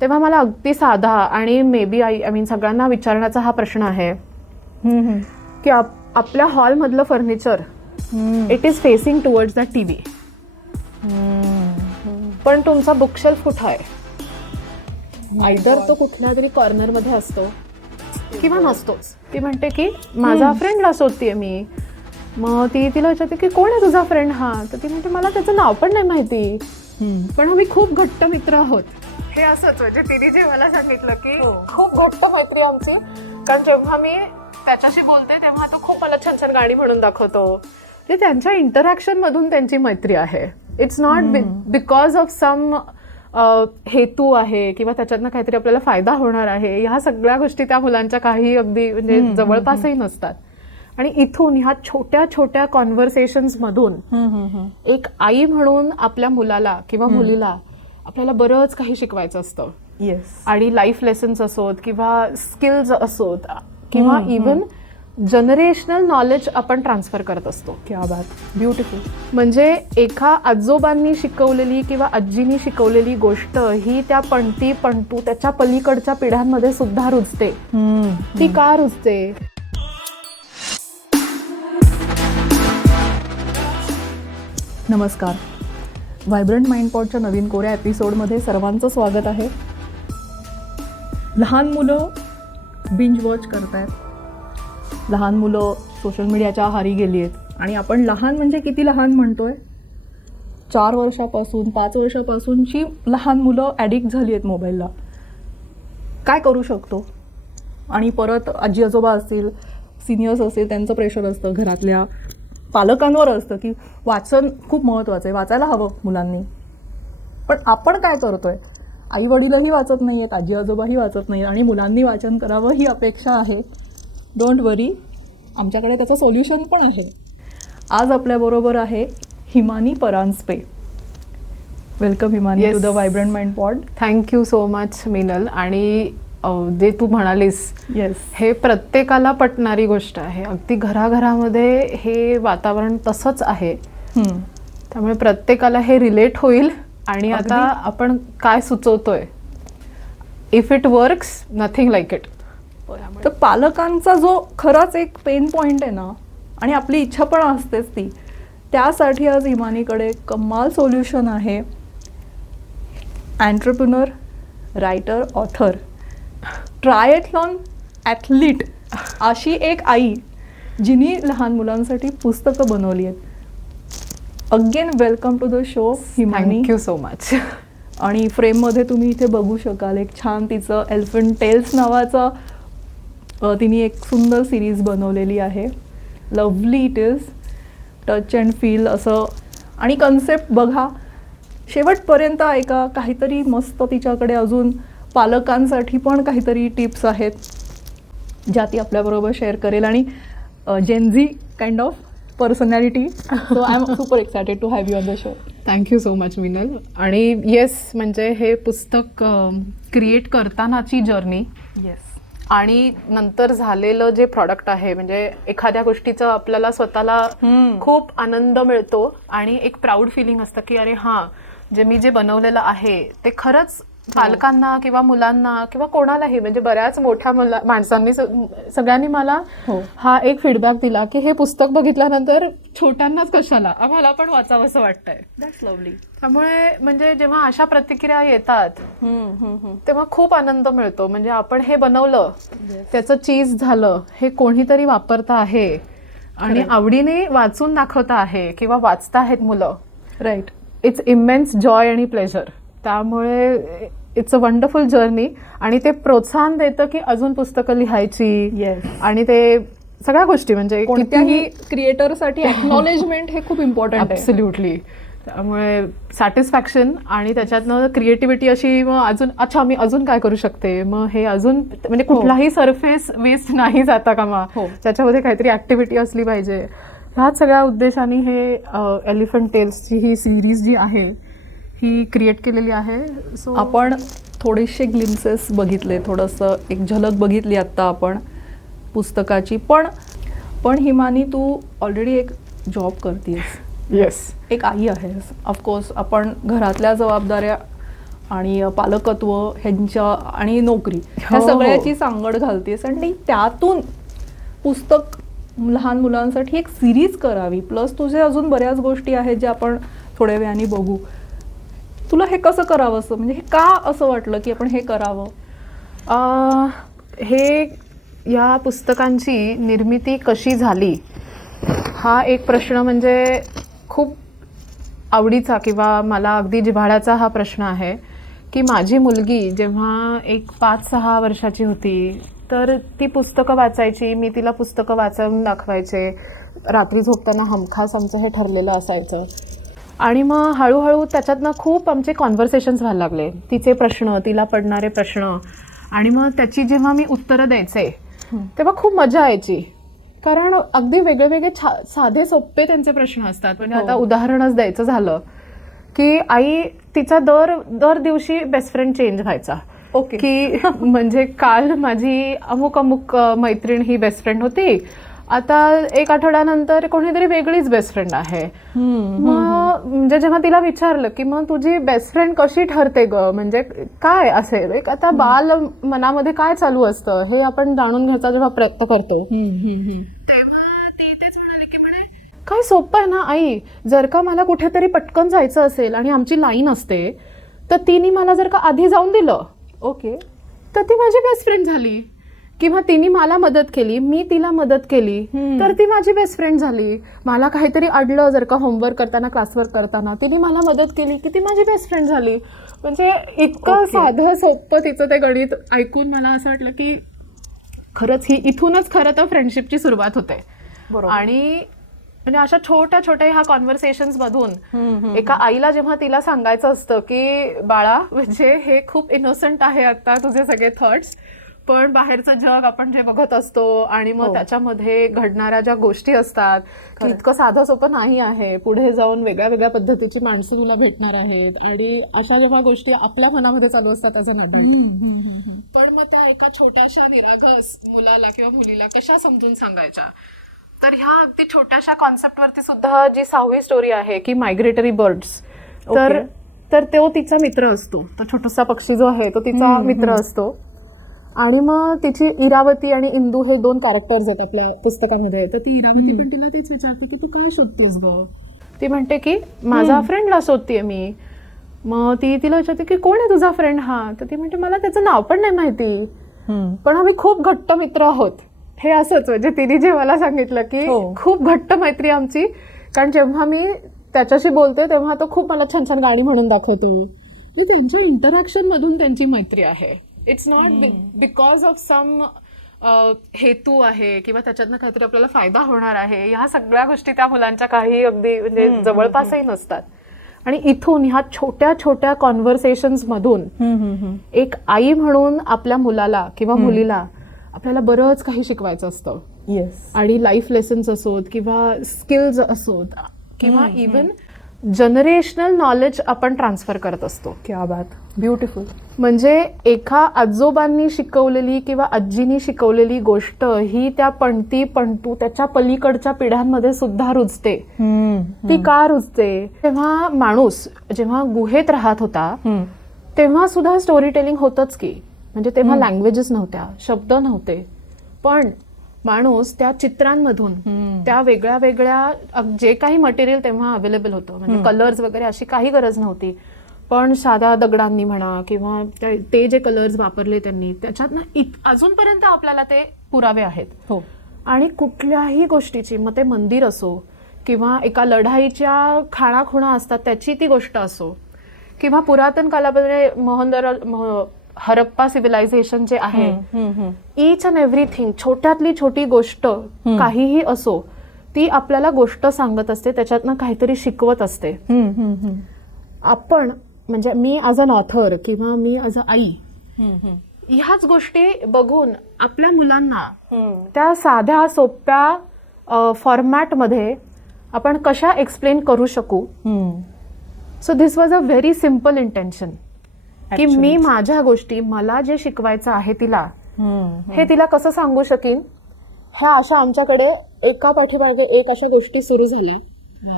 तेव्हा मला अगदी साधा आणि मे बी आय मीन सगळ्यांना विचारण्याचा हा प्रश्न आहे की आपल्या हॉलमधलं furniture it is facing towards the T V, पण तुमचा बुकशेल्फ कुठं आहे? आयदर तो कुठल्या तरी कॉर्नरमध्ये असतो किंवा नसतोच. ती म्हणते की माझा फ्रेंडला शोधतेय मी. मग तिला विचारते की कोण आहे तुझा फ्रेंड हा? तर ती म्हणते मला त्याचं नाव पण नाही माहिती, पण आम्ही खूप घट्ट मित्र आहोत. हे असंच म्हणजे तिने जे मला सांगितलं की खूप घट्ट मैत्री आमची, कारण जेव्हा मी त्याच्याशी बोलते तेव्हा तो खूप मला छान छान गाणी म्हणून दाखवतो. ते त्यांच्या इंटरॅक्शन मधून त्यांची मैत्री आहे. It's not because of some हेतू आहे किंवा त्याच्यातनं काहीतरी आपल्याला फायदा होणार आहे. ह्या सगळ्या गोष्टी त्या मुलांच्या काही अगदी म्हणजे जवळपासही नसतात. आणि इथून ह्या छोट्या छोट्या कॉन्व्हर्सेशन्स मधून एक आई म्हणून आपल्या मुलाला किंवा मुलीला आपल्याला बरंच काही शिकवायचं असतं. आणि लाईफ लेसन्स असोत किंवा स्किल्स असोत किंवा इव्हन जनरेशनल नॉलेज आपण ट्रान्सफर करत असतो. क्या बात, ब्युटिफुल. म्हणजे एका आजोबांनी शिकवलेली किंवा आजीनी शिकवलेली गोष्ट ही त्या पणतू त्याच्या पलीकडच्या पिढ्यांमध्ये सुद्धा रुजते. ती का रुजते? नमस्कार, व्हायब्रंट माइंडपॉडच्या नवीन कोऱ्या एपिसोडमध्ये सर्वांचं स्वागत आहे. लहान मुलं बिंज वॉच करतायत, लहान मुलं सोशल मीडियाच्या आहारी गेली आहेत. आणि आपण लहान म्हणजे किती लहान म्हणतोय? 4 वर्षापासून 5 वर्षापासूनची लहान मुलं ॲडिक्ट झाली आहेत मोबाईलला. काय करू शकतो? आणि परत आजी आजोबा असतील, सिनियर्स असतील, त्यांचं प्रेशर असतं, घरातल्या पालकांवर असतं की वाचन खूप महत्त्वाचं आहे, वाचायला हवं मुलांनी. पण आपण काय करतोय? आई वडीलही वाचत नाही आहेत, आजी आजोबाही वाचत नाही, आणि मुलांनी वाचन करावं ही अपेक्षा आहे. डोंट वरी, आमच्याकडे त्याचं सोल्युशन पण आहे. आज आपल्याबरोबर आहे Himani Paranjape. Welcome Himani to the vibrant mind pod. Thank you so much Minal. आणि जे तू म्हणालीस येस, हे प्रत्येकाला पटणारी गोष्ट आहे. अगदी घराघरामध्ये हे वातावरण तसंच आहे. त्यामुळे प्रत्येकाला हे रिलेट होईल. आणि आता आपण काय सुचवतोय, if it works nothing like it. तर पालकांचा जो खराच एक पेन पॉइंट आहे ना, आणि आपली इच्छा पण असतेच ती, त्यासाठी आज हिमानीकडे कमाल सोल्युशन आहे. Entrepreneur, writer, author, triathlon athlete अशी एक आई जिनी लहान मुलांसाठी पुस्तकं बनवली आहेत. Again welcome to the show Himani. Thank you so much. आणि फ्रेममध्ये तुम्ही इथे बघू शकाल एक छान तिचं एलिफंट टेल्स नावाचं तिने एक सुंदर सिरीज बनवलेली आहे. Lovely it is, touch and feel असं. आणि कन्सेप्ट बघा, शेवटपर्यंत ऐका. काहीतरी मस्त तिच्याकडे अजून पालकांसाठी पण काहीतरी टिप्स आहेत ज्या ती आपल्याबरोबर शेअर करेल. आणि Gen Z kind of personality. So I am super excited to have you on the show. Thank you so much Minal. आणि येस, म्हणजे हे पुस्तक क्रिएट करतानाची जर्नी, येस, आणि नंतर झालेलं जे प्रॉडक्ट आहे, म्हणजे एखाद्या गोष्टीचं आपल्याला स्वतःला खूप आनंद मिळतो आणि एक प्राऊड फिलिंग असतं की अरे हां, जे मी बनवलेलं आहे ते खरंच पालकांना किंवा मुलांना किंवा कोणालाही, म्हणजे बऱ्याच मोठ्या माणसांनी सगळ्यांनी मला हा एक फीडबॅक दिला की हे पुस्तक बघितल्यानंतर छोट्यांनाच कशाला, आम्हाला पण वाचावं असं वाटतंय. That's lovely. त्यामुळे म्हणजे जेव्हा अशा प्रतिक्रिया येतात तेव्हा खूप आनंद मिळतो. म्हणजे आपण हे बनवलं, त्याचं चीज झालं, हे कोणीतरी वापरता आहे आणि आवडीने वाचून दाखवता आहे किंवा वाचता आहेत मुलं. राईट. इट्स इमेन्स जॉय आणि प्लेजर. त्यामुळे इट्स अ वंडरफुल जर्नी. आणि ते प्रोत्साहन देतं की अजून पुस्तकं लिहायची. येस. आणि ते सगळ्या गोष्टी म्हणजे कोणत्याही क्रिएटरसाठी एक्नॉलेजमेंट हे खूप इम्पॉर्टंट आहे. ॲब्सोल्युटली. त्यामुळे सॅटिस्फॅक्शन आणि त्याच्यातनं क्रिएटिव्हिटी अशी, मग अजून अच्छा मी अजून काय करू शकते, मग हे अजून म्हणजे कुठलाही सरफेस वेस्ट नाही जाता कामा, त्याच्यामध्ये काहीतरी ॲक्टिव्हिटी असली पाहिजे. ह्याच सगळ्या उद्देशाने हे एलिफंट टेल्सची ही सिरीज जी आहे ही क्रिएट केलेली आहे. सो आपण थोडेसे ग्लिम्सेस बघितले, थोडंसं एक झलक बघितली आत्ता आपण पुस्तकाची. पण हिमानी, तू ऑलरेडी एक जॉब करतेस, येस, एक आई आहेस. ऑफकोर्स आपण घरातल्या जबाबदाऱ्या आणि पालकत्व ह्यांच्या आणि नोकरी ह्या सगळ्याची सांगड घालतेस आणि त्यातून पुस्तक लहान मुलांसाठी एक सिरीज करावी. प्लस तुझे अजून बऱ्याच गोष्टी आहेत ज्या आपण थोड्या वेळाने बघू. तुला हे कसं करावं असं म्हणजे हे का असं वाटलं की आपण हे करावं? हे या पुस्तकांची निर्मिती कशी झाली हा एक प्रश्न म्हणजे खूप आवडीचा किंवा मला अगदी जिव्हाळ्याचा हा प्रश्न आहे की माझी मुलगी जेव्हा एक 5-6 वर्षाची होती तर ती पुस्तकं वाचायची. मी तिला पुस्तकं वाचवून दाखवायचे. रात्री झोपताना हमखास आमचं हे ठरलेलं असायचं. आणि मग हळूहळू त्याच्यातनं खूप आमचे कॉन्व्हर्सेशन्स व्हायला लागले. तिचे प्रश्न, तिला पडणारे प्रश्न आणि मग त्याची जेव्हा मी उत्तरं द्यायचे तेव्हा खूप मजा यायची. कारण अगदी वेगळे वेगळे साधे सोपे त्यांचे प्रश्न असतात. म्हणजे आता उदाहरणच द्यायचं झालं की आई तिचा दर दिवशी बेस्ट फ्रेंड चेंज व्हायचा. ओके. की म्हणजे काल माझी अमुक अमुक मैत्रीण ही बेस्ट फ्रेंड होती, आता एक आठवड्यानंतर कोणीतरी वेगळीच बेस्ट फ्रेंड आहे. मग म्हणजे जेव्हा तिला विचारलं की मग तुझी बेस्ट फ्रेंड कशी ठरते ग, म्हणजे काय असेल एक आता बाल मनामध्ये काय चालू असतं हे आपण जाणून घ्यायचा जेव्हा प्रयत्न करतो काय सोपं आहे ना आई. जर का मला कुठेतरी पटकन जायचं असेल आणि आमची लाईन असते तर तिने मला जर का आधी जाऊन दिलं ओके तर ती माझी बेस्ट फ्रेंड झाली. किंवा तिने मला मदत केली, मी तिला मदत केली तर ती माझी बेस्ट फ्रेंड झाली. मला काहीतरी अडलं जर का होमवर्क करताना क्लासवर्क करताना तिने मला मदत केली की ती माझी बेस्ट फ्रेंड झाली. म्हणजे इतकं साधं सोपं तिचं ते गणित ऐकून मला असं वाटलं की खरंच ही इथूनच खरं तर फ्रेंडशिपची सुरुवात होते. आणि म्हणजे अशा छोट्या छोट्या ह्या कॉन्व्हर्सेशन्स मधून एका आईला जेव्हा तिला सांगायचं असतं की बाळा म्हणजे हे खूप इनोसंट आहे आता तुझे सगळे थॉट्स, पण बाहेरचं जग आपण जे बघत असतो आणि मग त्याच्यामध्ये घडणाऱ्या ज्या गोष्टी असतात की इतकं साधं सोपं नाही आहे. पुढे जाऊन वेगळ्या वेगळ्या पद्धतीची माणसं तुला भेटणार आहेत आणि अशा जेव्हा गोष्टी आपल्या मनामध्ये चालू असतात त्याचा नडा पण मग त्या एका छोट्याशा निरागस मुलाला किंवा मुलीला कशा समजून सांगायच्या. तर ह्या अगदी छोट्याशा कॉन्सेप्टवरती सुद्धा जी 6वी स्टोरी आहे की मायग्रेटरी बर्ड्स, तर तो तिचा मित्र असतो. तो छोटासा पक्षी जो आहे तो तिचा मित्र असतो. आणि मग तिची इरावती आणि इंदू हे 2 कॅरेक्टर्स आहेत आपल्या पुस्तकामध्ये. तर ती इरावती पण तिला तेच विचारते की तू काय शोधतेस ग. ती म्हणते की माझा फ्रेंडला शोधतेय मी. मग ती तिला विचारते की कोण आहे तुझा फ्रेंड हा. तर ती म्हणते मला त्याचं नाव पण नाही माहिती, पण आम्ही खूप घट्ट मित्र आहोत. हे असंच म्हणजे तिने जे मला सांगितलं की खूप घट्ट मैत्री आमची, कारण जेव्हा मी त्याच्याशी बोलते तेव्हा तो खूप मला छान छान गाणी म्हणून दाखवतो. त्यांच्या इंटरॅक्शन मधून त्यांची मैत्री आहे. It's not because of some हेतू आहे किंवा त्याच्यातनं काहीतरी आपल्याला फायदा होणार आहे. ह्या सगळ्या गोष्टी त्या मुलांच्या काही अगदी म्हणजे जवळपासही नसतात. आणि इथून ह्या छोट्या छोट्या कॉन्व्हर्सेशन्स मधून एक आई म्हणून आपल्या मुलाला किंवा मुलीला आपल्याला बरंच काही शिकवायचं असतं. आणि लाईफ लेसन्स असोत किंवा स्किल्स असोत किंवा इवन जनरेशनल नॉलेज आपण ट्रान्सफर करत असतो. क्या बात, ब्युटिफुल. म्हणजे एका आजोबांनी शिकवलेली किंवा आजीनी शिकवलेली गोष्ट ही त्या पणतू त्याच्या पलीकडच्या पिढ्यांमध्ये सुद्धा रुजते. ती का रुजते? तेव्हा माणूस जेव्हा गुहेत राहत होता तेव्हा सुद्धा स्टोरी टेलिंग होतच की. म्हणजे तेव्हा लँग्वेजेस नव्हत्या, शब्द नव्हते, पण माणूस त्या चित्रांमधून त्या वेगळ्या वेगळ्या जे काही मटेरियल तेव्हा अवेलेबल होतं म्हणजे कलर्स वगैरे अशी काही गरज नव्हती, पण साध्या दगडांनी म्हणा किंवा ते जे कलर्स वापरले त्यांनी त्याच्यातनं अजूनपर्यंत आपल्याला ते पुरावे आहेत. आणि कुठल्याही गोष्टीची, मग ते मंदिर असो किंवा एका लढाईच्या खाणाखुणा असतात त्याची ती गोष्ट असो किंवा पुरातन कालामध्ये हरप्पा सिव्हिलायझेशन जे आहे, इच अँड एव्हरीथिंग, छोट्यातली छोटी गोष्ट काहीही असो ती आपल्याला गोष्ट सांगत असते, त्याच्यातनं काहीतरी शिकवत असते. आपण म्हणजे मी ॲज अन ऑथर किंवा मी ॲज अ आई ह्याच गोष्टी बघून आपल्या मुलांना त्या साध्या सोप्या फॉर्मॅटमध्ये आपण कशा एक्सप्लेन करू शकू. So this was a very simple intention की मी माझ्या गोष्टी, मला जे शिकवायचं आहे तिला, हे तिला कसं सांगू शकीन. ह्या अशा आमच्याकडे एका पाठीमागे एक अशा गोष्टी सुरू झाल्या.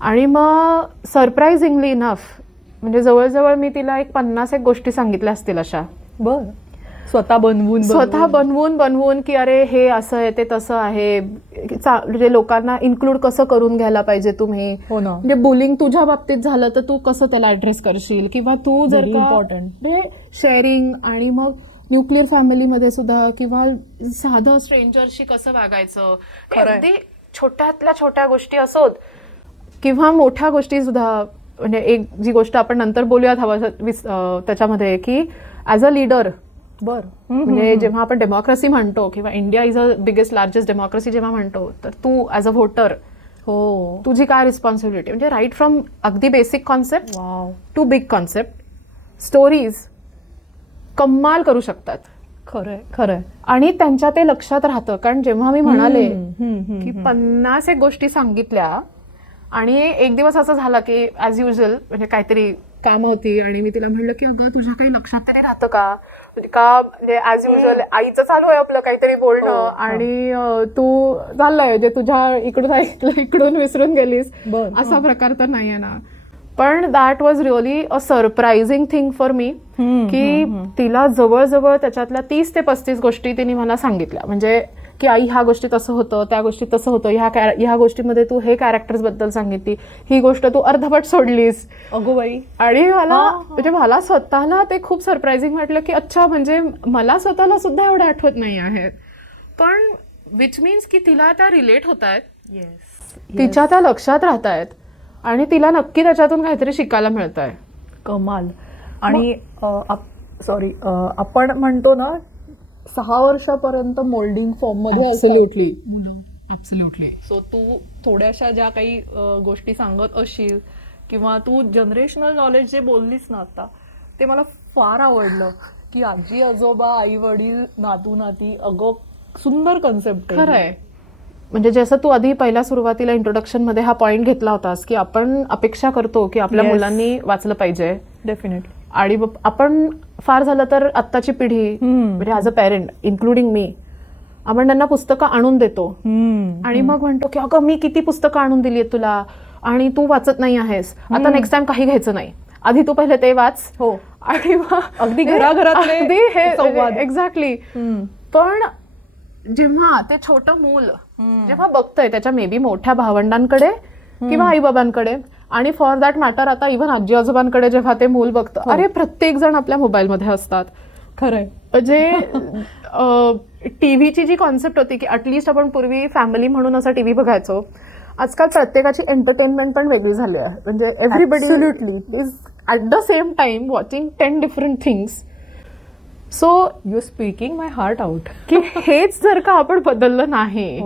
आणि मग सरप्राइझिंगली इनफ म्हणजे जवळजवळ मी तिला एक 50 एक गोष्टी सांगितल्या असतील अशा. बर. स्वतः बनवून की अरे हे असं आहे ते तसं आहे, म्हणजे लोकांना इन्क्लूड कसं करून घ्यायला पाहिजे तुम्ही. हो ना. म्हणजे बुलिंग तुझ्या बाबतीत झालं तर तू कसं त्याला ऍड्रेस करशील, किंवा तू जर का म्हणजे शेअरिंग, आणि मग न्यूक्लिअर फॅमिलीमध्ये सुद्धा, किंवा साधं स्ट्रेंजरशी कसं वागायचं, अगदी छोट्यातल्या छोट्या गोष्टी असोत किंवा मोठ्या गोष्टी सुद्धा. म्हणजे एक जी गोष्ट आपण नंतर बोलूयात हवं त्याच्यामध्ये, की ॲज अ लीडर, म्हणजे जेव्हा आपण डेमोक्रेसी म्हणतो किंवा India is a biggest largest democracy जेव्हा म्हणतो, तर तू ॲज अ व्होटर तुझी काय रिस्पॉन्सिबिलिटी, म्हणजे राईट फ्रॉम अगदी basic concept to big concept, stories कमाल करू शकतात. खरंय. आणि त्यांच्या ते लक्षात राहतं. कारण जेव्हा मी म्हणाले की 50 एक गोष्टी सांगितल्या, आणि एक दिवस असं झालं की ॲज युजल म्हणजे काहीतरी कामं होती, आणि मी तिला म्हणलं की अगं तुझ्या काही लक्षात तरी राहतं का, म्हणजे ॲज युजल आईचं चालू आहे आपलं काहीतरी बोलणं, आणि तू चाललंय जे तुझ्या इकडून ऐकलं इकडून विसरून गेलीस, असा प्रकार तर नाहीये ना. पण that was really a surprising thing for me, की तिला जवळजवळ त्याच्यातल्या 30 ते 35 गोष्टी तिने मला सांगितल्या. म्हणजे की आई ह्या गोष्टीत असं होतं, त्या गोष्टीत तसं होतं, ह्या गोष्टीमध्ये तू हे कॅरेक्टर्स बद्दल सांगितली, ही गोष्ट तू अर्धवट सोडलीस. अगो बाई. आणि मला स्वतःला ते खूप सरप्रायझिंग वाटलं की अच्छा, म्हणजे मला स्वतःला सुद्धा एवढं आठवत नाही आहेत, पण विच मीन्स की तिला त्या रिलेट होत आहेत, तिच्या त्या लक्षात राहत आहेत, आणि तिला नक्की त्याच्यातून काहीतरी शिकायला मिळत आहे. कमाल. आणि आपण म्हणतो ना 6 वर्षापर्यंत मोल्डिंग फॉर्म मध्ये ऍब्सोल्युटली मुलं. ऍब्सोल्युटली. सो तू थोड्याशा ज्या काही गोष्टी सांगत असशील, किंवा तू जनरेशनल नॉलेज जे बोललीस ना आता, ते मला फार आवडलं, की आजी आजोबा आई वडील नातू नाती. अगं सुंदर कन्सेप्ट. खरंय. म्हणजे जसं तू आधी पहिल्या सुरुवातीला इंट्रोडक्शन मध्ये हा पॉइंट घेतला होतास, की आपण अपेक्षा करतो की आपल्या मुलांनी वाचलं पाहिजे. डेफिनेटली. आणि आपण फार झालं तर आत्ताची पिढी, म्हणजे ॲज अ पॅरेंट इन्क्लुडिंग मी, आपण त्यांना पुस्तकं आणून देतो, आणि मग म्हणतो की अगं मी किती पुस्तकं आणून दिली आहेत तुला, आणि तू वाचत नाही आहेस, आता नेक्स्ट टाइम काही घ्यायचं नाही, आधी तू पहिले ते वाच. हो. आणि मग अगदी घराघरात एक्झॅक्टली. पण जेव्हा ते छोटं मूल जेव्हा बघतंय त्याच्या मे बी मोठ्या भावंडांकडे किंवा आई बाबांकडे, आणि फॉर दॅट मॅटर आता इव्हन आजी आजोबांकडे जेव्हा ते मूल बघतं, अरे प्रत्येक जण आपल्या मोबाईलमध्ये असतात. खरंय. म्हणजे टीव्हीची जी कॉन्सेप्ट होती की अटलिस्ट आपण पूर्वी फॅमिली म्हणून असं टीव्ही बघायचो, आजकाल प्रत्येकाची एंटरटेनमेंट पण वेगळी झाली आहे. म्हणजे everybody is at the same time watching 10 different things. So you speaking my heart out. की हेच जर का आपण बदललं नाही,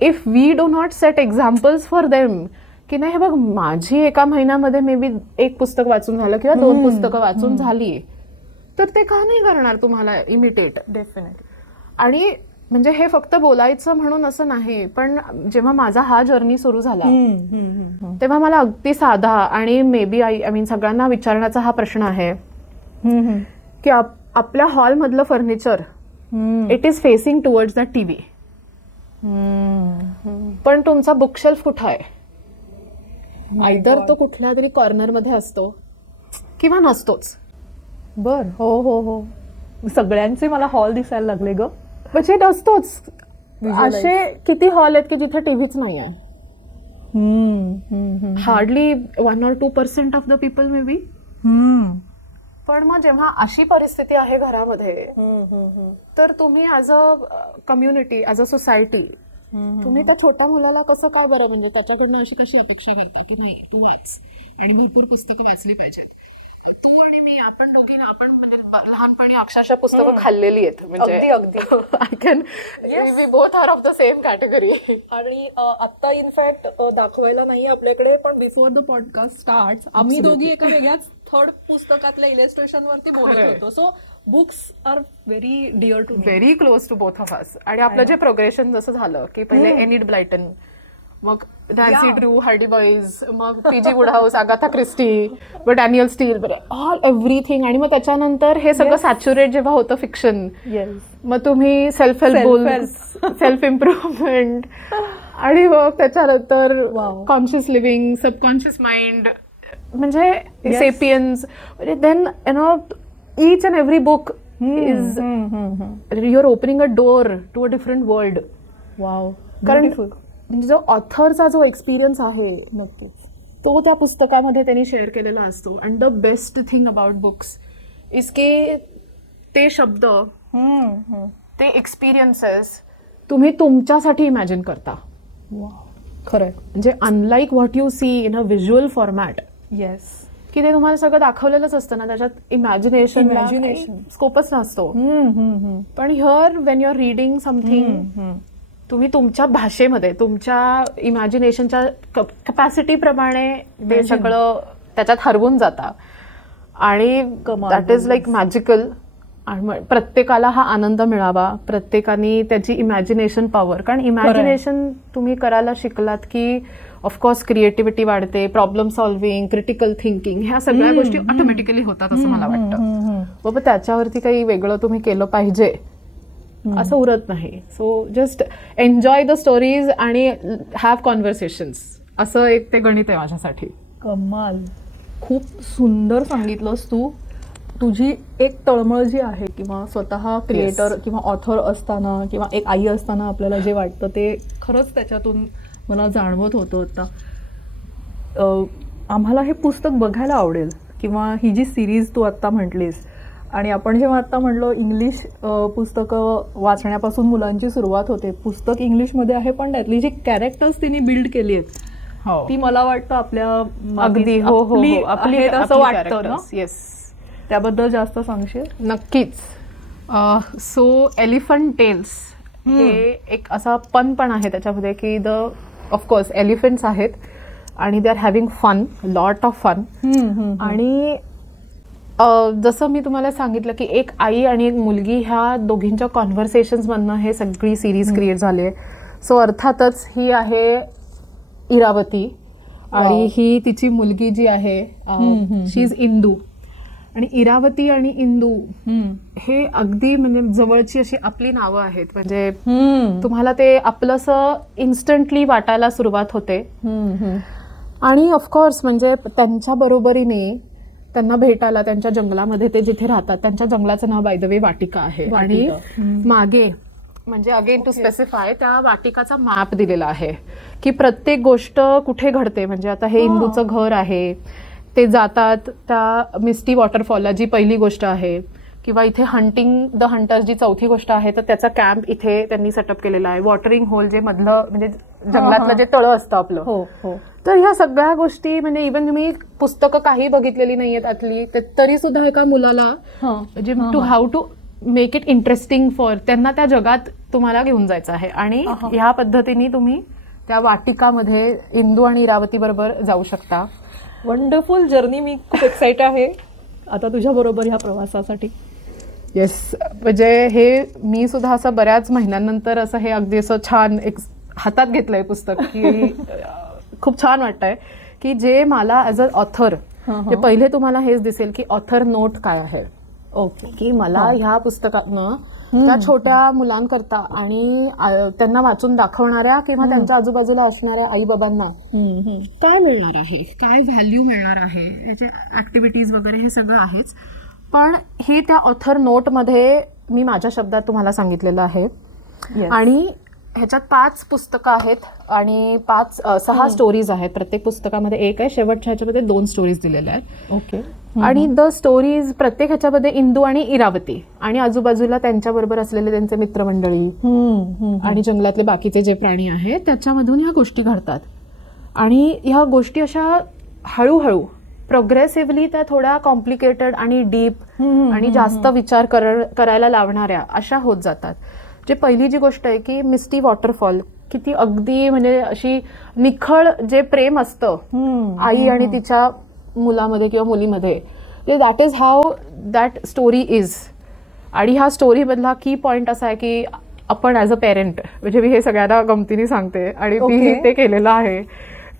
if we do not set examples for them, की नाही हे बघ माझी एका महिन्यामध्ये मे बी 1 पुस्तक वाचून झालं किंवा 2 पुस्तकं वाचून झाली, तर ते का नाही करणार तुम्हाला इमिटेट. डेफिनेटली. आणि म्हणजे हे फक्त बोलायचं म्हणून असं नाही, पण जेव्हा माझा हा जर्नी सुरू झाला तेव्हा मला अगदी साधा आणि मे बी आय मीन सगळ्यांना विचारण्याचा हा प्रश्न आहे की आपल्या हॉलमधलं furniture it is facing towards the TV, पण तुमचा बुकशेल्फ कुठं आहे? आयदर तो कुठल्या तरी कॉर्नर मध्ये असतो किंवा नसतोच. हो. सगळ्यांचे मला हॉल दिसायला लागले ग. म्हणजे नसतोच. असे किती हॉल आहेत की जिथे टीव्हीच नाही आहे? Hardly 1 or 2% of the people may be. पण मग जेव्हा अशी परिस्थिती आहे घरामध्ये, तर तुम्ही as a community, as a society, तुम्ही त्या छोट्या मुलाला कसं काय बरं, म्हणजे त्याच्याकडनं अशी कशी अपेक्षा करता की नाही तू वाच आणि भरपूर पुस्तकं वाचली पाहिजेत. तू आणि मी आपण दोघी आपण म्हणजे लहानपणी अक्षरशः पुस्तकं खाल्लेली आहेत. म्हणजे अगदी I can we both are of the same category. आणि आता इनफॅक्ट दाखवायला नाही आपल्याकडे, पण बिफोर द पॉडकास्ट स्टार्ट आम्ही दोघी एका वेगळ्याच 3rd पुस्तकातल्या इलस्ट्रेशन वरती बोलत होतो. So books are very dear to very close to both of us. आणि आपलं जे प्रोग्रेशन जसं झालं की पहिले एनिड ब्लायटन, मग नॅन्सी ड्रू, हार्डी बॉईज, मग पीजी वुडहाऊस, अगाथा क्रिस्टी, मग डॅनियल स्टील, ऑल एव्हरीथिंग. आणि मग त्याच्यानंतर हे सगळं सॅच्युरेट जेव्हा होतं फिक्शन, मग तुम्ही self help book, self improvement, आणि मग त्याच्यानंतर कॉन्शियस लिव्हिंग, सबकॉन्शियस माइंड, म्हणजे Sapiens, then you know each and every book is your opening a door to a different world. Wow. कारण म्हणजे जो ऑथरचा जो एक्सपिरियन्स आहे नक्कीच. तो त्या पुस्तकामध्ये त्यांनी शेअर केलेला असतो. And the best thing about books is की ते शब्द, ते एक्सपिरियन्सेस तुम्ही तुमच्यासाठी इमॅजिन करता. खरंय. म्हणजे unlike what you see in a visual format, yes, की ते तुम्हाला सगळं दाखवलेलंच असतं ना, त्याच्यात इमॅजिनेशन स्कोपच नसतो. पण here when you are reading something, तुम्ही तुमच्या भाषेमध्ये तुमच्या इमॅजिनेशनच्या कपॅसिटीप्रमाणे ते सगळं त्याच्यात हरवून जाता. आणि दॅट इज लाईक मॅजिकल. आणि प्रत्येकाला हा आनंद मिळावा, प्रत्येकाने त्याची इमॅजिनेशन पॉवर. कारण इमॅजिनेशन तुम्ही करायला शिकलात की ऑफकोर्स क्रिएटिव्हिटी वाढते, प्रॉब्लेम सॉल्व्हिंग, क्रिटिकल थिंकिंग, ह्या सगळ्या गोष्टी ऑटोमॅटिकली होतात असं मला वाटतं. बाबा त्याच्यावरती काही वेगळं तुम्ही केलं पाहिजे असं उरत नाही. So just enjoy the stories आणि हॅव कॉन्व्हर्सेशन्स, असं एक ते गणित आहे माझ्यासाठी. कमाल. खूप सुंदर सांगितलंस तू. तुझी एक तळमळ जी आहे, किंवा स्वतः क्रिएटर किंवा ऑथर असताना किंवा एक आई असताना आपल्याला जे वाटतं ते खरंच त्याच्यातून मला जाणवत होतं आता. आम्हाला हे पुस्तक बघायला आवडेल, किंवा ही जी सिरीज तू आत्ता म्हटलीस, आणि आपण जेव्हा आत्ता म्हणलो इंग्लिश पुस्तकं वाचण्यापासून मुलांची सुरुवात होते, पुस्तक इंग्लिशमध्ये आहे, पण त्यातली जी कॅरेक्टर्स तिने बिल्ड केली आहेत ती मला वाटतं आपल्या अगदी आपली असं वाटतं ना. येस, त्याबद्दल जास्त सांगशील? नक्कीच. सो एलिफंट टेल्स हे एक असा पण आहे त्याच्यामध्ये की ऑफकोर्स एलिफंट्स आहेत आणि they are having fun, lot of fun. आणि जसं मी तुम्हाला सांगितलं की एक आई आणि एक मुलगी ह्या दोघींच्या कॉन्व्हर्सेशन्समधनं हे सगळी सिरीज क्रिएट झाली आहे. सो अर्थातच ही आहे इरावती, आणि ही तिची मुलगी जी आहे शी इज इंदू. आणि इरावती आणि इंदू हे अगदी म्हणजे जवळची अशी आपली नावं आहेत. म्हणजे तुम्हाला ते आपलंसं इन्स्टंटली वाटायला सुरुवात होते. आणि ऑफकोर्स म्हणजे त्यांच्या बरोबरीने त्यांना भेटायला त्यांच्या जंगलामध्ये ते जिथे राहतात, त्यांच्या जंगलाचं नाव बाय द वे वाटिका आहे. आणि मागे म्हणजे अगेन टू स्पेसिफाय, त्या वाटिकाचा मॅप दिलेला आहे की प्रत्येक गोष्ट कुठे घडते. म्हणजे आता हे इंदूचं घर आहे, ते जातात त्या मिस्टी वॉटरफॉलला जी पहिली गोष्ट आहे, किंवा इथे हंटिंग द हंटर्स जी चौथी गोष्ट आहे, तर त्याचा कॅम्प इथे त्यांनी सेटअप केलेला आहे. वॉटरिंग होल जे मधलं म्हणजे जंगलातलं जे तळं असतं आपलं, तर ह्या सगळ्या गोष्टी म्हणजे इव्हन तुम्ही पुस्तकं काही बघितलेली नाहीयेत आतली, तरी सुद्धा एका मुलाला म्हणजे to how to make it interesting for त्यांना त्या जगात तुम्हाला घेऊन जायचं आहे. आणि ह्या पद्धतीने तुम्ही त्या वाटिकामध्ये इंदू आणि इरावती बरोबर जाऊ शकता. Wonderful journey. मी खूप एक्साइटेड आहे आता तुझ्या बरोबर ह्या प्रवासासाठी. येस, म्हणजे हे मी सुद्धा असं बऱ्याच महिन्यांनंतर असं हे अगदी असं छान एक हातात घेतलंय पुस्तक की खूप छान वाटतंय की जे मला ॲज अ ऑथर, पहिले तुम्हाला हेच दिसेल की ऑथर नोट काय आहे. ओके. की मला ह्या पुस्तकातनं त्या छोट्या मुलांकरता आणि त्यांना वाचून दाखवणाऱ्या किंवा त्यांच्या आजूबाजूला असणाऱ्या आई बाबांना काय मिळणार आहे, काय व्हॅल्यू मिळणार आहे, याचे ऍक्टिव्हिटीज वगैरे हे सगळं आहेच. पण हे त्या ऑथर नोटमध्ये मी माझ्या शब्दात तुम्हाला सांगितलेलं आहे. आणि ह्याच्यात 5 पुस्तकं आहेत आणि 6 स्टोरीज आहेत. प्रत्येक पुस्तकामध्ये एक आहे, शेवटच्या ह्याच्यामध्ये 2 स्टोरीज दिलेल्या आहेत. ओके. आणि द स्टोरीज प्रत्येक ह्याच्यामध्ये इंदू आणि इरावती आणि आजूबाजूला त्यांच्याबरोबर असलेले त्यांचे मित्रमंडळी आणि जंगलातले बाकीचे जे प्राणी आहेत त्याच्यामधून ह्या गोष्टी घडतात. आणि ह्या गोष्टी अशा हळूहळू प्रोग्रेसिव्हली त्या थोड्या कॉम्प्लिकेटेड आणि डीप आणि जास्त विचार करायला लावणाऱ्या अशा होत जातात. जे पहिली जी गोष्ट आहे की मिस्टी वॉटरफॉल, किती अगदी म्हणजे अशी निखळ जे प्रेम असतं आई आणि तिच्या मुलामध्ये किंवा मुलीमध्ये, that is how that story is. आणि ह्या स्टोरीमधला की पॉईंट असा आहे की आपण ॲज अ पेरेंट, म्हणजे मी हे सगळ्यांना गमतीने सांगते आणि मी ते केलेलं आहे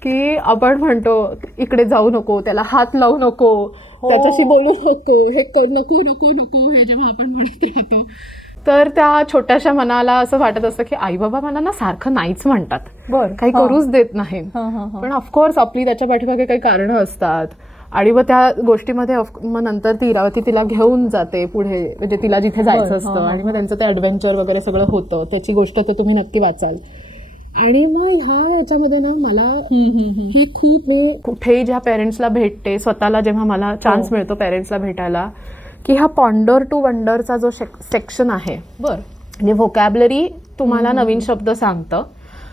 की आपण म्हणतो इकडे जाऊ नको, त्याला हात लावू नको, त्याच्याशी बोलू नको, हे नको नको नको, हे जेव्हा आपण म्हणत राहतो तर त्या छोट्याशा मनाला असं वाटत असतं की आई बाबा मला ना सारखं नाहीच म्हणतात, काही करूच देत नाही. पण ऑफकोर्स आपली त्याच्या पाठीमागे काही कारणं असतात. आणि मग त्या गोष्टीमध्ये मग नंतर ती इरावती तिला घेऊन जाते पुढे, म्हणजे तिला जिथे जायचं असतं, आणि मग त्यांचं ते ॲडव्हेंचर वगैरे सगळं होतं. त्याची गोष्ट तर तुम्ही नक्की वाचाल. आणि मग ह्याच्यामध्ये ना मला ही खूप, मी कुठेही ज्या पेरेंट्सला भेटते, स्वतःला जेव्हा मला चान्स मिळतो पेरेंट्सला भेटायला, की हा पॉन्डर टू वंडरचा जो सेक्शन आहे, म्हणजे व्होकॅबलरी तुम्हाला नवीन शब्द सांगतं,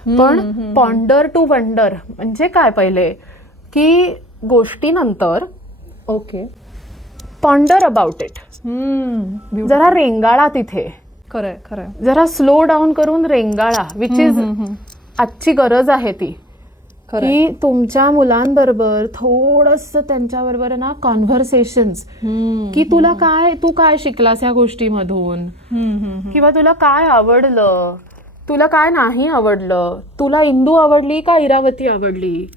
पण पॉन्डर टू वंडर म्हणजे काय, पहिले की गोष्टीनंतर पॉन्डर अबाउट इट, जरा रेंगाळा तिथे, खरंय खरंय, जरा स्लो डाऊन करून रेंगाळा, विच इज आजची गरज आहे ती, की तुमच्या मुलांबरोबर थोडंसं त्यांच्याबरोबर ना कॉन्व्हर्सेशन्स, की तू काय शिकलास या गोष्टीमधून, किंवा तुला काय आवडलं, तुला काय नाही आवडलं, तुला इंदू आवडली का इरावती आवडली,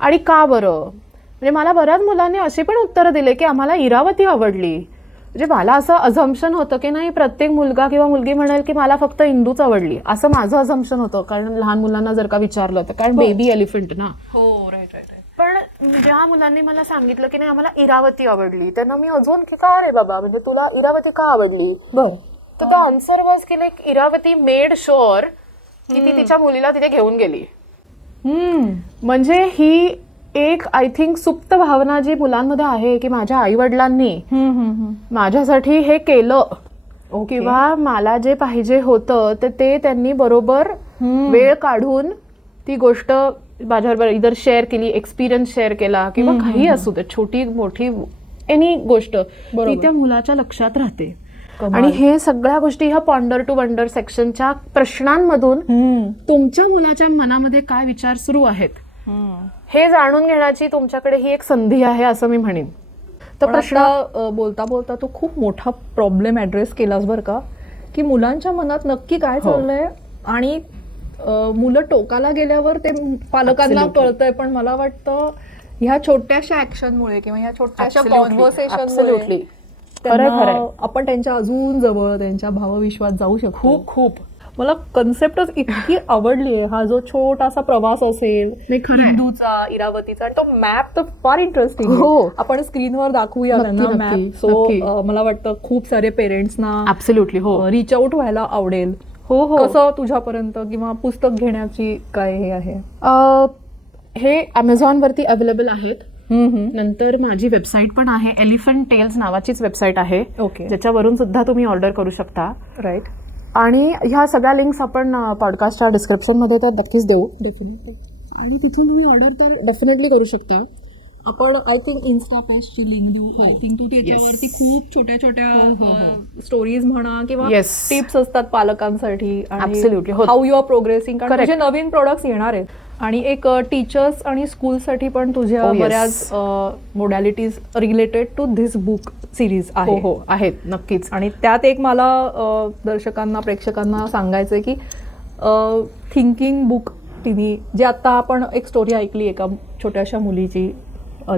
आणि का बरं. म्हणजे मला बऱ्याच मुलांनी अशी पण उत्तरं दिले की आम्हाला इरावती आवडली. म्हणजे मला असं अझम्पशन होतं की नाही, प्रत्येक मुलगा किंवा मुलगी म्हणेल की मला फक्त इंदूच आवडली, असं माझं अझम्पशन होतं. कारण लहान मुलांना जर का विचारलं तर, कारण बेबी एलिफंट ना. हो, राईट राईट. पण ज्या मुलांनी मला सांगितलं की नाही आम्हाला इरावती आवडली, त्यांना मी अजून की का रे बाबा, म्हणजे तुला इरावती का आवडली, तर तो आन्सर वॉज की लाईक इरावती मेड शुअर की ती तिच्या मुलीला तिथे घेऊन गेली. म्हणजे ही एक आय थिंक सुप्त भावना जी मुलांमध्ये आहे की माझ्या आई वडिलांनी माझ्यासाठी हे केलं, किंवा मला जे पाहिजे होतं ते त्यांनी बरोबर वेळ काढून ती गोष्ट माझ्याबरोबर इधर शेअर केली, एक्सपिरियन्स शेअर केला, किंवा काही असू दे, छोटी मोठी एनी गोष्ट, ती त्या मुलाच्या लक्षात राहते. आणि हे सगळ्या गोष्टी ह्या पॉन्डर टू वंडर सेक्शनच्या प्रश्नांमधून तुमच्या मुलाच्या मनामध्ये काय विचार सुरू आहेत हे जाणून घेण्याची तुमच्याकडे ही एक संधी आहे, असं मी म्हणेन. तर प्रश्न बोलता बोलता तो खूप मोठा प्रॉब्लेम ऍड्रेस केलास बरं का, की मुलांच्या मनात नक्की काय चाललंय, आणि मुलं टोकाला गेल्यावर ते पालकांना कळतंय. पण मला वाटतं ह्या छोट्याशा ऍक्शनमुळे किंवा ह्या छोट्याशा कॉन्व्हर्सेशनमुळे आपण त्यांच्या अजून जवळ, त्यांच्या भावविश्वात जाऊ शकतो. खूप मला कन्सेप्टच इतकी आवडली आहे. हा जो छोटासा प्रवास असेल हिंदूचा, इरावतीचा, आणि तो मॅप तर फार इंटरेस्टिंग. आपण स्क्रीनवर दाखवूया त्यांना मॅप. सो मला वाटतं खूप सारे पेरेंट्सना ऍब्सोल्युटली रिच आउट व्हायला आवडेल. कसं तुझ्यापर्यंत किंवा पुस्तक घेण्याची काय हे आहे? हे अमेझॉनवरती अवेलेबल आहेत. नंतर माझी वेबसाईट पण आहे, एलिफंट टेल्स नावाचीच वेबसाईट आहे, ज्याच्यावरून सुद्धा तुम्ही ऑर्डर करू शकता. राईट. आणि ह्या सगळ्या लिंक्स आपण पॉडकास्टच्या डिस्क्रिप्शनमध्ये तर नक्कीच देऊ, डेफिनेटली. आणि तिथून तुम्ही ऑर्डर तर डेफिनेटली करू शकता. आपण आय थिंक इन्स्टा पेजची लिंक देऊ. आय थिंक तू त्याच्यावरती खूप छोट्या छोट्या स्टोरीज म्हणा किंवा टिप्स असतात पालकांसाठी, आणि हाऊ यू आर प्रोग्रेसिंग, कारण तुझे नवीन प्रोडक्ट्स येणार आहेत. आणि एक टीचर्स आणि स्कूलसाठी पण तुझ्या बऱ्याच modalities related to this book series आहेत नक्कीच. आणि त्यात एक मला दर्शकांना, प्रेक्षकांना सांगायचंय की थिंकिंग बुक तिने, जे आता आपण एक स्टोरी ऐकली एका छोट्याशा मुलीची,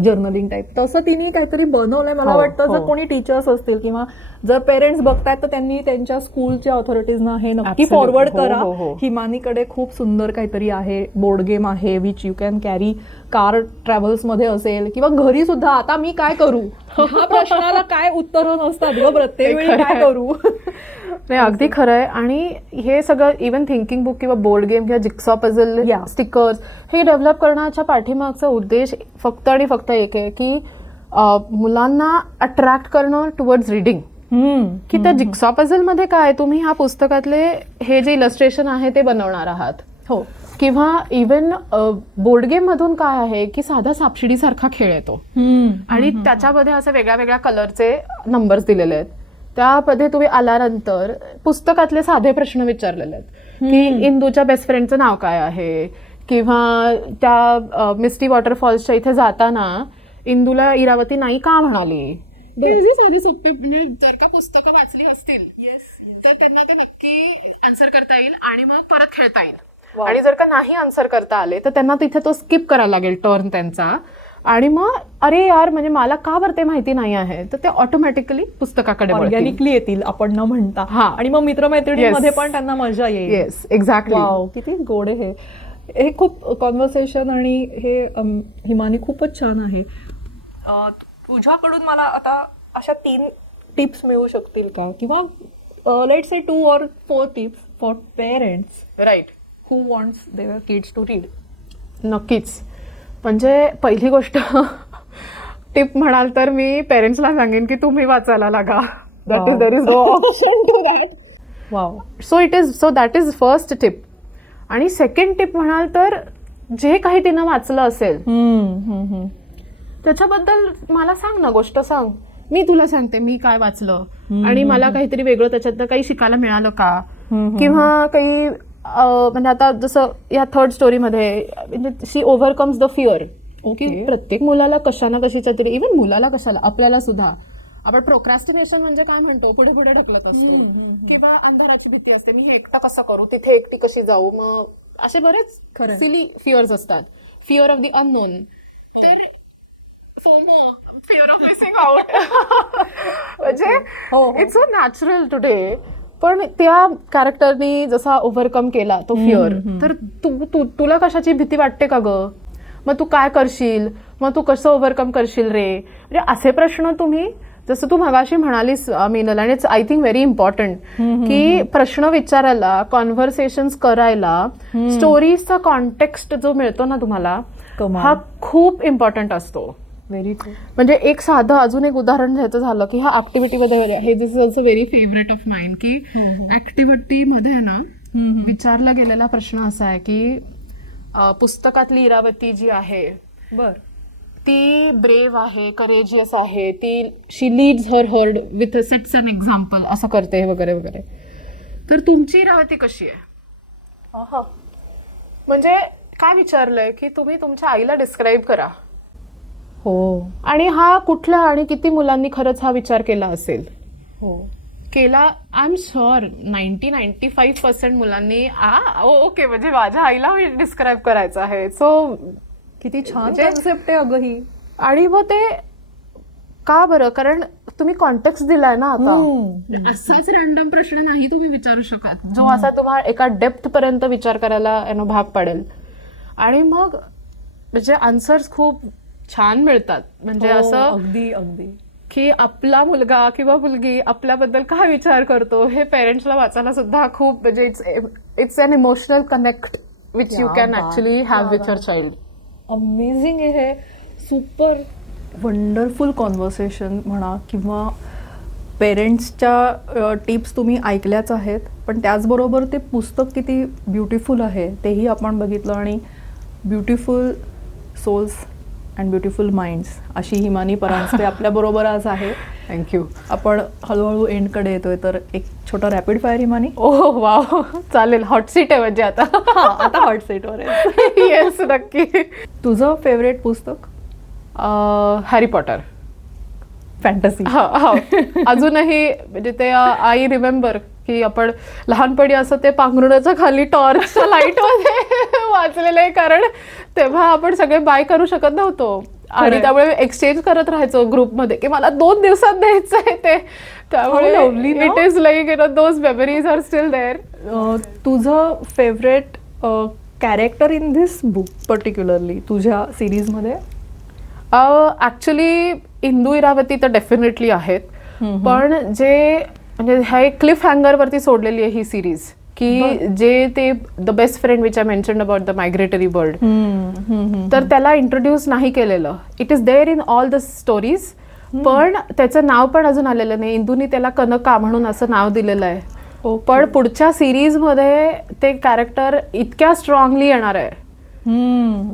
जर्नलिंग टाईप, तसं तिने काहीतरी बनवलंय. मला वाटतं जर कोणी टीचर्स असतील किंवा जर पेरेंट्स बघतायत तर त्यांनी त्यांच्या स्कूलच्या ऑथॉरिटीजना हे नक्की फॉरवर्ड करा. हिमानीकडे खूप सुंदर काहीतरी आहे, बोर्ड गेम आहे, which you can carry car travels मध्ये असेल, किंवा घरी सुद्धा. आता मी काय करू, ह्या प्रश्नाला काय उत्तरं नसतात ग प्रत्येक वेळी, काय करू. नाही, अगदी खरं आहे. आणि हे सगळं इव्हन थिंकिंग बुक किंवा बोर्ड गेम किंवा जिक्सॉ पझल, स्टिकर्स, हे डेव्हलप करण्याच्या पाठीमागचा उद्देश फक्त आणि फक्त एक आहे की मुलांना अट्रॅक्ट करणं टुवर्ड्स रिडिंग. की त्या जिक्सॉ पझल मध्ये काय, तुम्ही ह्या पुस्तकातले हे जे इलस्ट्रेशन आहे ते बनवणार आहात, किंवा इव्हन बोर्ड गेम मधून काय आहे की साधा सापशिडी सारखा खेळ येतो, आणि त्याच्यामध्ये असे वेगळ्या वेगळ्या कलरचे नंबर्स दिलेले आहेत. त्यामध्ये तुम्ही आल्यानंतर पुस्तकातले साधे प्रश्न विचारलेले आहेत की इंदूच्या बेस्ट फ्रेंडचं नाव काय आहे, किंवा त्या मिस्टी वॉटरफॉल्सच्या इथे जाताना इंदूला इरावती नाही का म्हणाली. साधी सोपे, म्हणजे जर का पुस्तकं वाचली असतील तर त्यांना ते नक्की आन्सर करता येईल आणि मग परत खेळता येईल. आणि जर का नाही आन्सर करता आले तर त्यांना तिथे तो स्किप करायला लागेल टर्न त्यांचा, आणि मग अरे यार म्हणजे मला का बरं ते माहिती नाही आहे, तर ते ऑटोमॅटिकली पुस्तकाकडे ऑर्गॅनिकली येतील आपण न म्हणता. आणि मग मित्रमैत्रिणींमध्ये पण त्यांना मजा येईल. Yes, exactly. किती गोड आहे हे खूप कॉन्व्हर्सेशन. आणि हे हिमानी खूपच छान आहे. तुझ्याकडून मला आता अशा 3 टिप्स मिळू शकतील का, किंवा let's say 2 or 4 tips for parents right. Who wants their kids to read. नक्कीच. म्हणजे पहिली गोष्ट टिप म्हणाल तर मी पेरेंट्सला सांगेन की तुम्ही वाचायला लागा. That is there is no option to that. Wow. So that is first tip. आणि सेकंड टिप म्हणाल तर जे काही तिनं वाचलं असेल त्याच्याबद्दल मला सांग ना, गोष्ट सांग. मी तुला सांगते मी काय वाचलं आणि मला काहीतरी वेगळं त्याच्यातनं काही शिकायला मिळालं का, किंवा काही म्हणजे आता जसं या थर्ड स्टोरीमध्ये म्हणजे शी ओव्हरकम्स द फिअर. की प्रत्येक मुलाला कशा ना कशाच्या तरी, इव्हन मुलाला कशाला, आपल्याला सुद्धा आपण प्रोक्रॅस्टिनेशन म्हणजे काय म्हणतो, पुढे पुढे ढकलत असतो, किंवा अंधाराची भीती असते, मी हे एकटा कसं करू, तिथे एकटी कशी जाऊ, मग असे बरेच सिली फिअर्स असतात. फिअर ऑफ द अननोन, तर फिअर ऑफ मिसिंग आउट. म्हणजे इट्स सो नॅचरल टुडे. पण त्या कॅरेक्टरनी जसा ओव्हरकम केला तो फिअर, तर तुला कशाची भीती वाटते का ग, मग तू काय करशील, मग तू कसं ओव्हरकम करशील रे, म्हणजे असे प्रश्न तुम्ही, जसं तू मगाशी म्हणालीस मीनल, आणि it's I think very important की प्रश्न विचारायला, कॉन्व्हर्सेशन्स करायला, स्टोरीजचा कॉन्टेक्स्ट जो मिळतो ना तुम्हाला, हा खूप इम्पॉर्टंट असतो. Very true. म्हणजे एक साधं अजून एक उदाहरण घ्यायचं झालं की ह्या ऍक्टिव्हिटीमध्ये, हे this is also very favourite of mind, की ऍक्टिव्हिटीमध्ये ना विचारला गेलेला प्रश्न असा आहे की पुस्तकातली इरावती जी आहे ती ब्रेव आहे, करेजियस आहे, ती she leads her herd with sets an example, असं करते वगैरे वगैरे. तर तुमची इरावती कशी आहे? म्हणजे काय विचारलंय की तुम्ही तुमच्या आईला डिस्क्राईब करा. हो. आणि हा कुठला आणि किती मुलांनी खरंच हा विचार केला असेल? हो, केला. आय एम शुअर 90-95% मुलांनी ओके म्हणजे माझ्या आईला डिस्क्राईब करायचं आहे. सो किती छान कन्सेप्ट आहे अगं ही. आणि मग ते का बरं, कारण तुम्ही कॉन्टेक्स्ट दिलाय ना. आता असाच रॅन्डम प्रश्न नाही तुम्ही विचारू शकत जो असा तुम्हाला एका डेप्थ पर्यंत विचार करायला भाग पडेल. आणि मग म्हणजे आन्सर्स खूप छान मिळतात. म्हणजे असं अगदी अगदी की आपला मुलगा किंवा मुलगी आपल्याबद्दल काय विचार करतो हे पेरेंट्सला वाचायला सुद्धा खूप, म्हणजे it's an emotional connect which you can actually have with your child. Amazing आहे हे. सुपर वंडरफुल कॉन्व्हर्सेशन म्हणा, किंवा पेरेंट्सच्या टिप्स तुम्ही ऐकल्याच आहेत, पण त्याचबरोबर ते पुस्तक किती ब्युटिफुल आहे तेही आपण बघितलं. आणि beautiful souls and beautiful minds अशी हिमानी परांजपे आपल्याबरोबर आज आहे. थँक्यू. आपण हळूहळू एंडकडे येतोय, तर एक छोटा रॅपिड फायर हिमानी. ओह वाव, चालेल. हॉट सीट आहे म्हणजे आता. आता हॉट सीटवर आहे. येस, नक्की. तुझं फेवरेट पुस्तक? Harry Potter. फॅन्टसी. अजूनही म्हणजे ते आय रिमेंबर की आपण लहानपणी असं ते पांघरुणाच्या खाली टॉर्चच्या लाईट मध्ये वाचलेलं आहे, कारण तेव्हा आपण सगळे बाय करू शकत नव्हतो आणि त्यामुळे एक्सचेंज करत राहायचो ग्रुपमध्ये की मला 2 दिवसात द्यायचं आहे ते. त्यामुळे it is like you know those memories are still there. तुझं favourite character in this book particularly तुझ्या सिरीजमध्ये? ऍक्च्युली इंदू इरावती तर डेफिनेटली आहेत, पण जे म्हणजे ह्या एक क्लिफ हँगर वरती सोडलेली आहे ही सिरीज, की जे ते the best friend which I mentioned about the migratory bird, तर त्याला इंट्रोड्यूस नाही केलेलं. It is there in all the stories, पण त्याचं नाव पण अजून आलेलं नाही. इंदूनी त्याला कनका म्हणून असं नाव दिलेलं आहे. पण पुढच्या सिरीज मध्ये ते कॅरेक्टर इतक्या स्ट्रॉंगली येणार आहे.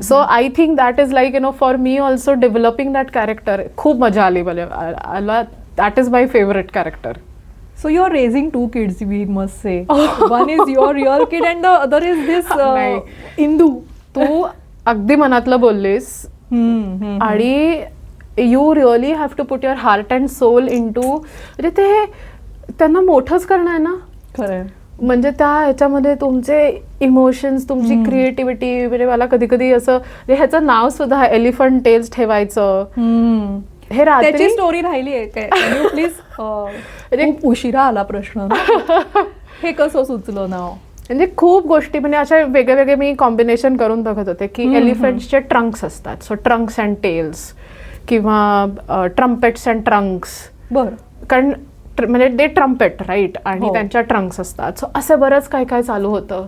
So I think that is like you know for me also developing that character. खूप मजा आली मला. That is my favourite character. So you are raising 2 kids, we must say. One is your real kid and the other is this Indu. तू अगदी मनातलं बोललीस. आणि you really have to put your heart and soul into, म्हणजे ते त्यांना मोठंच करणं आहे ना. खरंय. म्हणजे त्या ह्याच्यामध्ये तुमचे इमोशन्स, तुमची क्रिएटिव्हिटी, म्हणजे मला कधी कधी असं ह्याचं नाव सुद्धा एलिफंट टेल्स ठेवायचं. हे त्याची स्टोरी राहिली आहे काय प्लीज? खूप उशिरा आला प्रश्न. हे कसं सुचलं नाव? म्हणजे खूप गोष्टी, म्हणजे अशा वेगळे वेगळे मी कॉम्बिनेशन करून बघत होते की एलिफंट्सचे ट्रंक्स असतात, सो ट्रंक्स अँड टेल्स, किंवा ट्रम्पेट्स अँड ट्रंक्स. बरं. कारण म्हणजे ते ट्रम्पेट राईट आणि हो. त्यांच्या ट्रंक्स असतात. सो असं बरंच काय काय चालू होतं,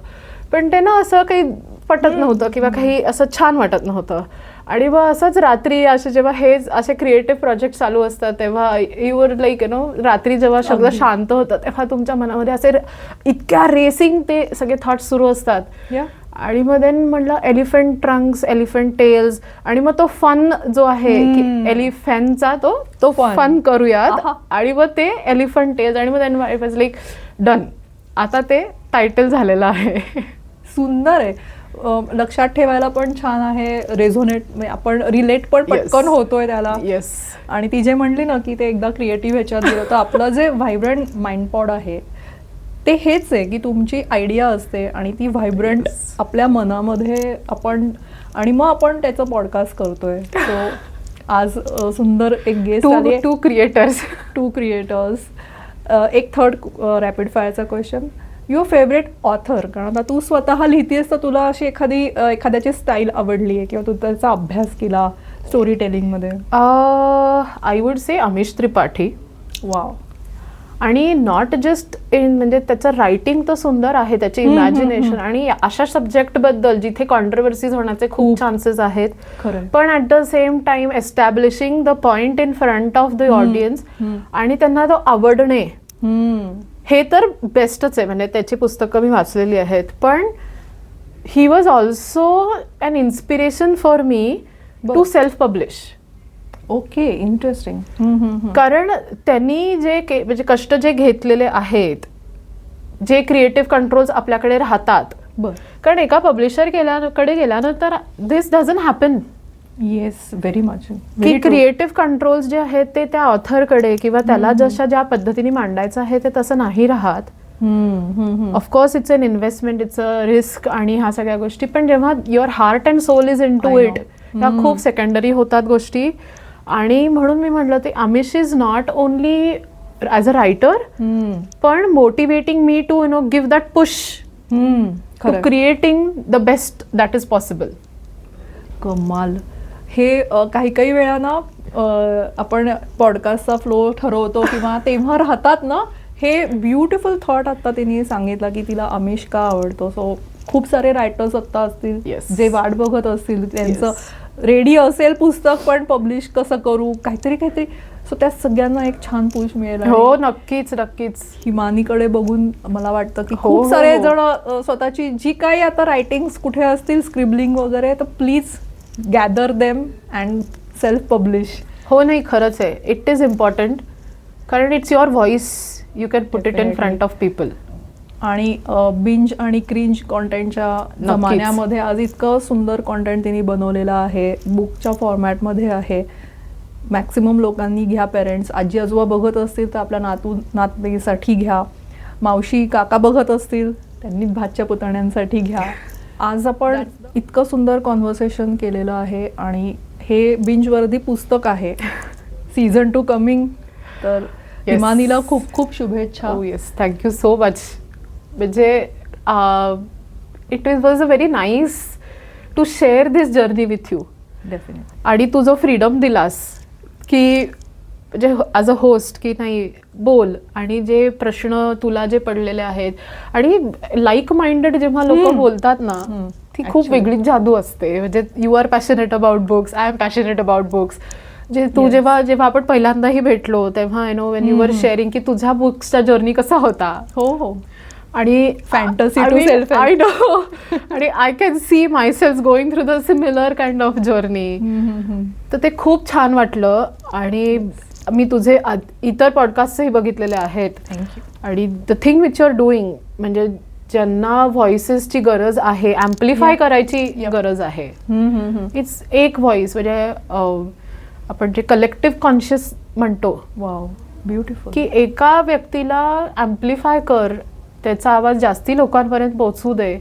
पण ते ना असं काही पटत नव्हतं किंवा काही असं छान वाटत नव्हतं. आणि मग असंच रात्री असे जेव्हा हे असे क्रिएटिव्ह प्रोजेक्ट चालू असतात तेव्हा युअर लाईक रात्री जेव्हा सगळं शांत होतं तेव्हा तुमच्या मनामध्ये असे इतक्या रेसिंग ते सगळे थॉट्स सुरू असतात. या आणि मग देन म्हटलं एलिफंट ट्रंक्स, एलिफंट टेल्स, आणि मग तो फन जो आहे की एलिफंटचा तो फन करूयात. आणि मग ते एलिफंट टेल्स, आणि मग then I was like done, आता ते टायटल झालेलं आहे. सुंदर आहे. लक्षात ठेवायला पण छान आहे. रेझोनेट म्हणजे आपण रिलेट पण पटकन होतोय त्याला. येस. आणि ती जे म्हणली ना की ते एकदा क्रिएटिव्ह ह्याच्यात गेलं तर आपलं जे व्हायब्रंट माइंडपॉड आहे ते हेच आहे की तुमची आयडिया असते आणि ती व्हायब्रंट आपल्या मनामध्ये आपण, आणि मग आपण त्याचं पॉडकास्ट करतोय. सो आज सुंदर एक गेस्ट आली. Two creators. एक थर्ड रॅपिड फायरचा क्वेश्चन, युअर फेवरेट ऑथर. कारण आता तू स्वतः लिहितेस तर तुला अशी एखाद्याची स्टाईल आवडली आहे किंवा तू त्याचा अभ्यास केला स्टोरी टेलिंगमध्ये? I would say Amish Tripathi. Wow. आणि नॉट जस्ट इन म्हणजे त्याचं रायटिंग तर सुंदर आहे, त्याचे इमॅजिनेशन, आणि अशा सब्जेक्टबद्दल जिथे कॉन्ट्रोवर्सीज होण्याचे खूप चान्सेस आहेत, खरं. पण at the same time establishing the point in front of the audience आणि त्यांना तो आवडणे, हे तर बेस्टच आहे. म्हणजे त्याची पुस्तकं मी वाचलेली आहेत. पण he was also an inspiration for me to self publish. Okay, interesting. कारण त्यांनी म्हणजे कष्ट जे घेतलेले आहेत, जे क्रिएटिव्ह कंट्रोल्स आपल्याकडे राहतात. बरं. कारण एका पब्लिशर कडे गेल्यानंतर this doesn't happen. Yes, very much. की क्रिएटिव्ह कंट्रोल्स जे आहेत ते त्या ऑथरकडे किंवा त्याला ज्या पद्धतीने मांडायचं आहे ते तसं नाही राहत. Of course it's an investment, it's a risk आणि ह्या सगळ्या गोष्टी, पण जेव्हा your heart and soul is into it, ह्या खूप सेकंडरी होतात गोष्टी. आणि म्हणून मी म्हटलं ते Amish is not only as a writer, पण motivating me to give that push to creating the best that is possible. कमाल. हे काही वेळा ना आपण पॉडकास्टचा फ्लो ठरवतो किंवा तेव्हा राहतात ना हे ब्युटिफुल थॉट. आता तिने सांगितलं की तिला अमिश का आवडतो. सो खूप सारे रायटर्स आत्ता असतील जे वाट बघत असतील, त्यांचं रेडी असेल पुस्तक पण पब्लिश कसं करू, काहीतरी. सो त्या सगळ्यांना एक छान पुश मिळेल. हो, नक्कीच. हिमानीकडे बघून मला वाटतं की खूप सारे जण स्वतःची जी काही आता रायटिंग्स कुठे असतील, स्क्रिबलिंग वगैरे, तर please gather them and self publish. हो, नाही, खरंच आहे. इट इज इम्पॉर्टंट कारण it's your voice, you can put it in front of people. आणि बिंज आणि क्रिंज कॉन्टेंटच्या जमान्यामध्ये आज इतकं सुंदर कॉन्टेंट तिने बनवलेलं आहे, बुकच्या फॉर्मॅटमध्ये आहे. मॅक्सिमम लोकांनी घ्या. पेरेंट्स, आजी आजोबा बघत असतील तर आपल्या नातनीसाठी घ्या. मावशी काका बघत असतील त्यांनी भाच्या पुतण्यांसाठी घ्या. आज आपण इतकं सुंदर कॉन्व्हर्सेशन केलेलं आहे आणि हे बिंजवर्दी पुस्तक आहे. Season 2 coming. तर हिमानीला खूप खूप शुभेच्छा. Yes, thank you so much. म्हणजे it was a very nice to share this journey with you. Definitely. आणि तू जो फ्रीडम दिलास की म्हणजे ॲज अ होस्ट की नाही बोल, आणि जे प्रश्न तुला जे पडलेले आहेत, आणि लाईक माइंडेड जेव्हा लोक बोलतात ना, ती खूप वेगळीच जादू असते. म्हणजे you are passionate about books, I am passionate about books. जे तू जेव्हा आपण पहिल्यांदाही भेटलो तेव्हा वेन यू वर शेअरिंग की तुझ्या बुक्सचा जर्नी कसा होता. हो. आणि fantasy to self. I know. आणि I can see myself going through the similar kind of journey. तर ते खूप छान वाटलं. आणि मी तुझे इतर पॉडकास्टही बघितलेले आहेत. थँक्यू. आणि the thing which you are doing, म्हणजे ज्यांना व्हॉइसेसची गरज आहे, ॲम्प्लिफाय करायची गरज आहे, इट्स एक व्हॉइस, म्हणजे आपण जे कलेक्टिव्ह कॉन्शियस म्हणतो. Wow, beautiful. की एका व्यक्तीला ॲम्प्लिफाय कर, त्याचा आवाज जास्ती लोकांपर्यंत पोहोचू दे.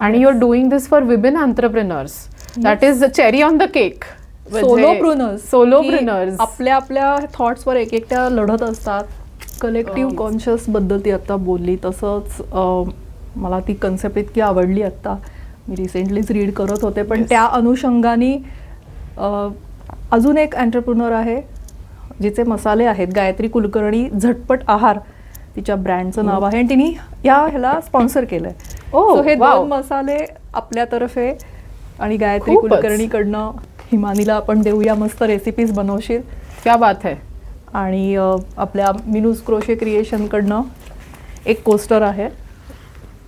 आणि you are doing this for women entrepreneurs. That is the cherry on the cake. Solopreneurs आपल्या थॉट्सवर एकट्या लढत असतात. कलेक्टिव्ह कॉन्शियस बद्दल ती आता बोलली, तसंच मला ती कन्सेप्ट इतकी आवडली. आता मी रिसेंटलीच रीड करत होते, पण त्या अनुषंगाने अजून एक एंटरप्रिनर आहे जिचे मसाले आहेत, गायत्री कुलकर्णी झटपट आहार तिच्या ब्रँडचं नाव आहे, आणि तिने ह्याला स्पॉन्सर केलंय. Oh, So हे wow. 2 मसाले आपल्यातर्फे आणि गायत्री खूपच. कुलकर्णीकडनं हिमानीला आपण देऊया. मस्त रेसिपीज बनवशील. क्या बात है. आणि आपल्या मिनूज क्रोशे क्रिएशनकडनं एक कोस्टर आहे.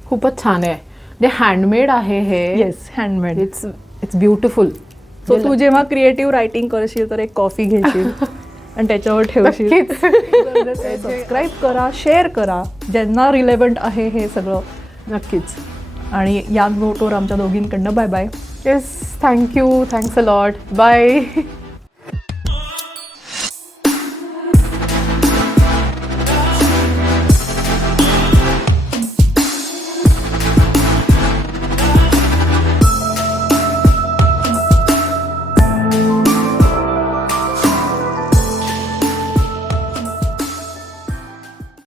खूपच छान आहे, म्हणजे हँडमेड आहे हे. Yes, handmade. It's beautiful. So तू जेव्हा क्रिएटिव्ह रायटिंग करशील तर एक कॉफी घेशील आणि त्याच्यावर ठेवशील. सबस्क्राईब करा, शेअर करा, ज्यांना रिलेव्हंट आहे हे सगळं. नक्कीच. आणि या नोटवर आमच्या दोघींकडनं bye bye. Yes, thank you, thanks a lot, bye.